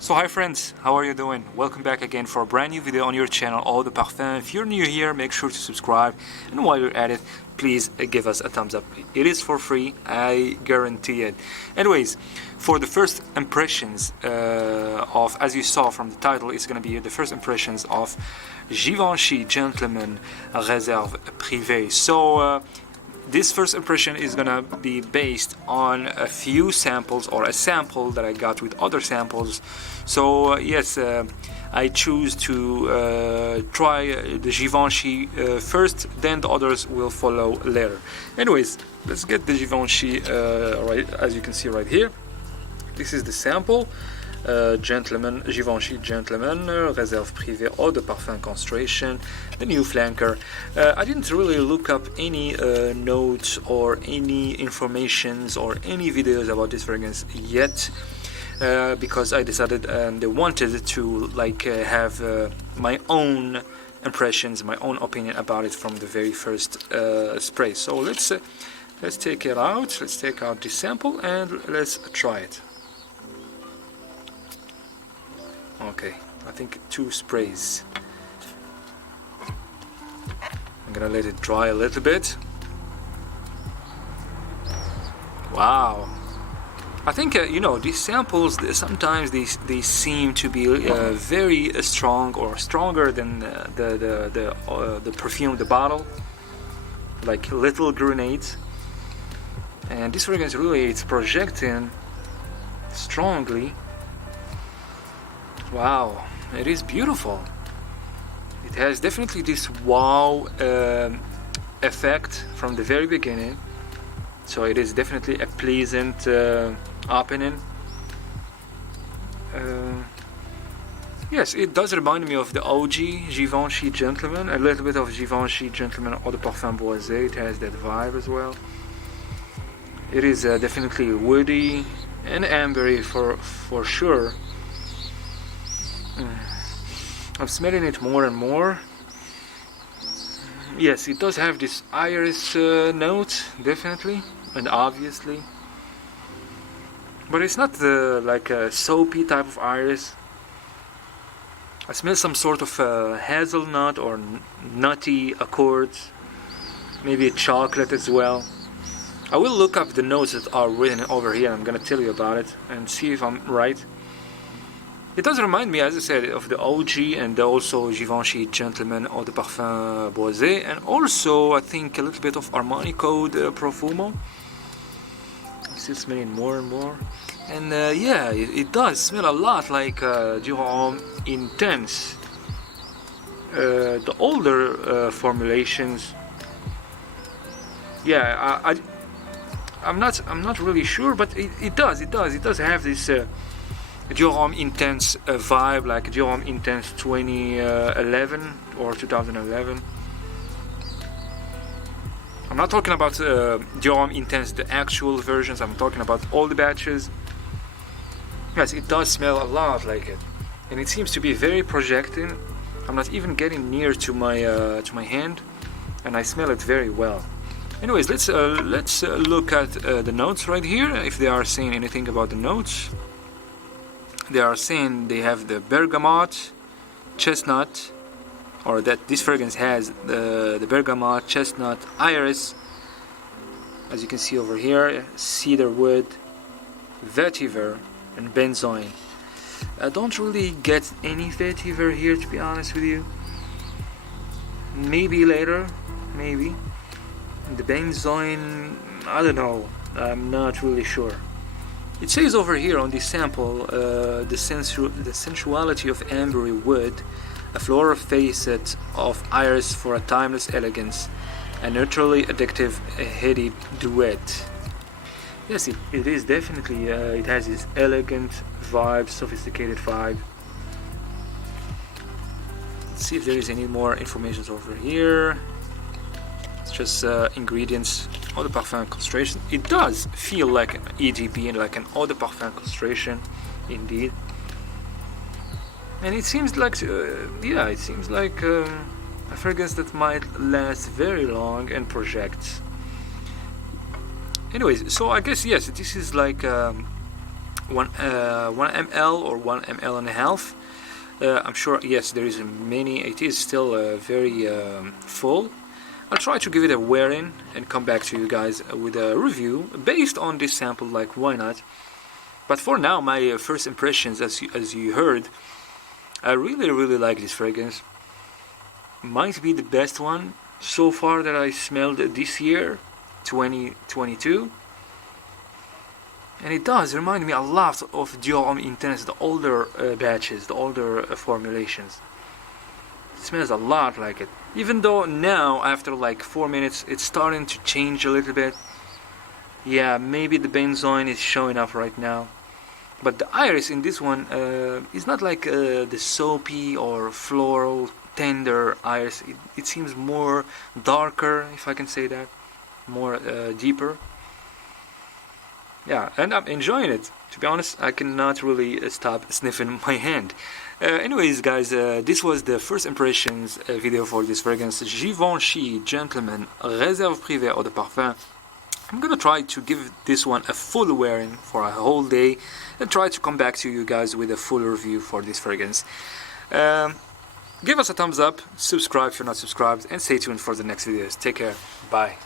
So hi friends, how are you doing? Welcome back again for a brand new video on your channel, Eau de Parfum. If you're new here, make sure to subscribe, and while you're at it, please give us a thumbs up. It is for free, I guarantee it. Anyways, for the first impressions of, as you saw from the title, it's going to be the first impressions of Givenchy Gentleman Réserve Privée. So this first impression is gonna be based on a few samples, or a sample that I got with other samples. So yes, I choose to try the Givenchy first, then the others will follow later. Anyways, let's get the Givenchy right, as you can see right here. This is the sample. Givenchy Gentleman Réserve Privée Eau de Parfum Concentration, the new flanker. I didn't really look up any notes or any informations or any videos about this fragrance yet, because I decided and wanted to have my own impressions, my own opinion about it from the very first spray. So let's take it out. Let's take out this sample and let's try it. Okay, I think 2 sprays. I'm gonna let it dry a little bit. Wow. I think these samples sometimes they seem to be very strong, or stronger than the perfume, the bottle, like little grenades. And this fragrance really, it's projecting strongly. Wow, it is beautiful. It has definitely this wow effect from the very beginning. So it is definitely a pleasant opening. Yes, it does remind me of the OG Givenchy Gentleman, a little bit of Givenchy Gentleman Eau de Parfum Boisé. It has that vibe as well. It is definitely woody and ambery for sure. I'm smelling it more and more. Yes, it does have this iris note, definitely and obviously, but it's not like a soapy type of iris. I smell some sort of hazelnut or nutty accords, maybe a chocolate as well. I will look up the notes that are written over here. I'm gonna tell you about it and see if I'm right. It does remind me, as I said, of the OG and also Givenchy Gentleman Eau de Parfum Boisé, and also I think a little bit of Armani Code Profumo. I'm still smelling more and more, and yeah, it does smell a lot like Givenchy Intense. The older formulations. Yeah, I'm not really sure, but it does have this Givenchy Intense vibe, like Givenchy Intense 2011 or 2011. I'm not talking about Givenchy Intense, the actual versions. I'm talking about all the batches. Yes, it does smell a lot like it, and it seems to be very projecting. I'm not even getting near to my hand, and I smell it very well. Anyways, let's look at the notes right here, if they are saying anything about the notes. They are saying they have the bergamot, chestnut, or that this fragrance has the bergamot, chestnut, iris, as you can see over here, cedarwood, vetiver, and benzoin. I don't really get any vetiver here, to be honest with you. Maybe later, maybe. The benzoin, I don't know, I'm not really sure. It says over here on this sample, the sensuality of ambery wood, a floral facet of iris for a timeless elegance, a neutrally addictive, heady duet. Yes, it is definitely, it has this elegant vibe, sophisticated vibe. Let's see if there is any more information over here. It's just ingredients. Eau de Parfum concentration. It does feel like an EGP and like an Eau de Parfum concentration, indeed. And it seems like, it seems like a fragrance that might last very long and project. Anyways, so I guess yes, this is like 1 ml or 1 ml and a half. I'm sure, yes, there is many. It is still very full. I'll try to give it a wear-in and come back to you guys with a review based on this sample, like why not. But for now, my first impressions, as you heard, I really like this fragrance. Might be the best one so far that I smelled this year, 2022. And it does remind me a lot of Dior Homme Intense, the older batches, the older formulations. It smells a lot like it. Even though now, after like 4 minutes, it's starting to change a little bit. Yeah, maybe the benzoin is showing up right now. But the iris in this one is not like the soapy or floral, tender iris. It seems more darker, if I can say that. More deeper. Yeah, and I'm enjoying it. To be honest, I cannot really stop sniffing my hand. Anyways, guys, this was the first impressions video for this fragrance, Givenchy Gentleman Réserve Privée Eau de Parfum. I'm gonna try to give this one a full wearing for a whole day and try to come back to you guys with a full review for this fragrance. Give us a thumbs up, subscribe if you're not subscribed, and stay tuned for the next videos. Take care. Bye.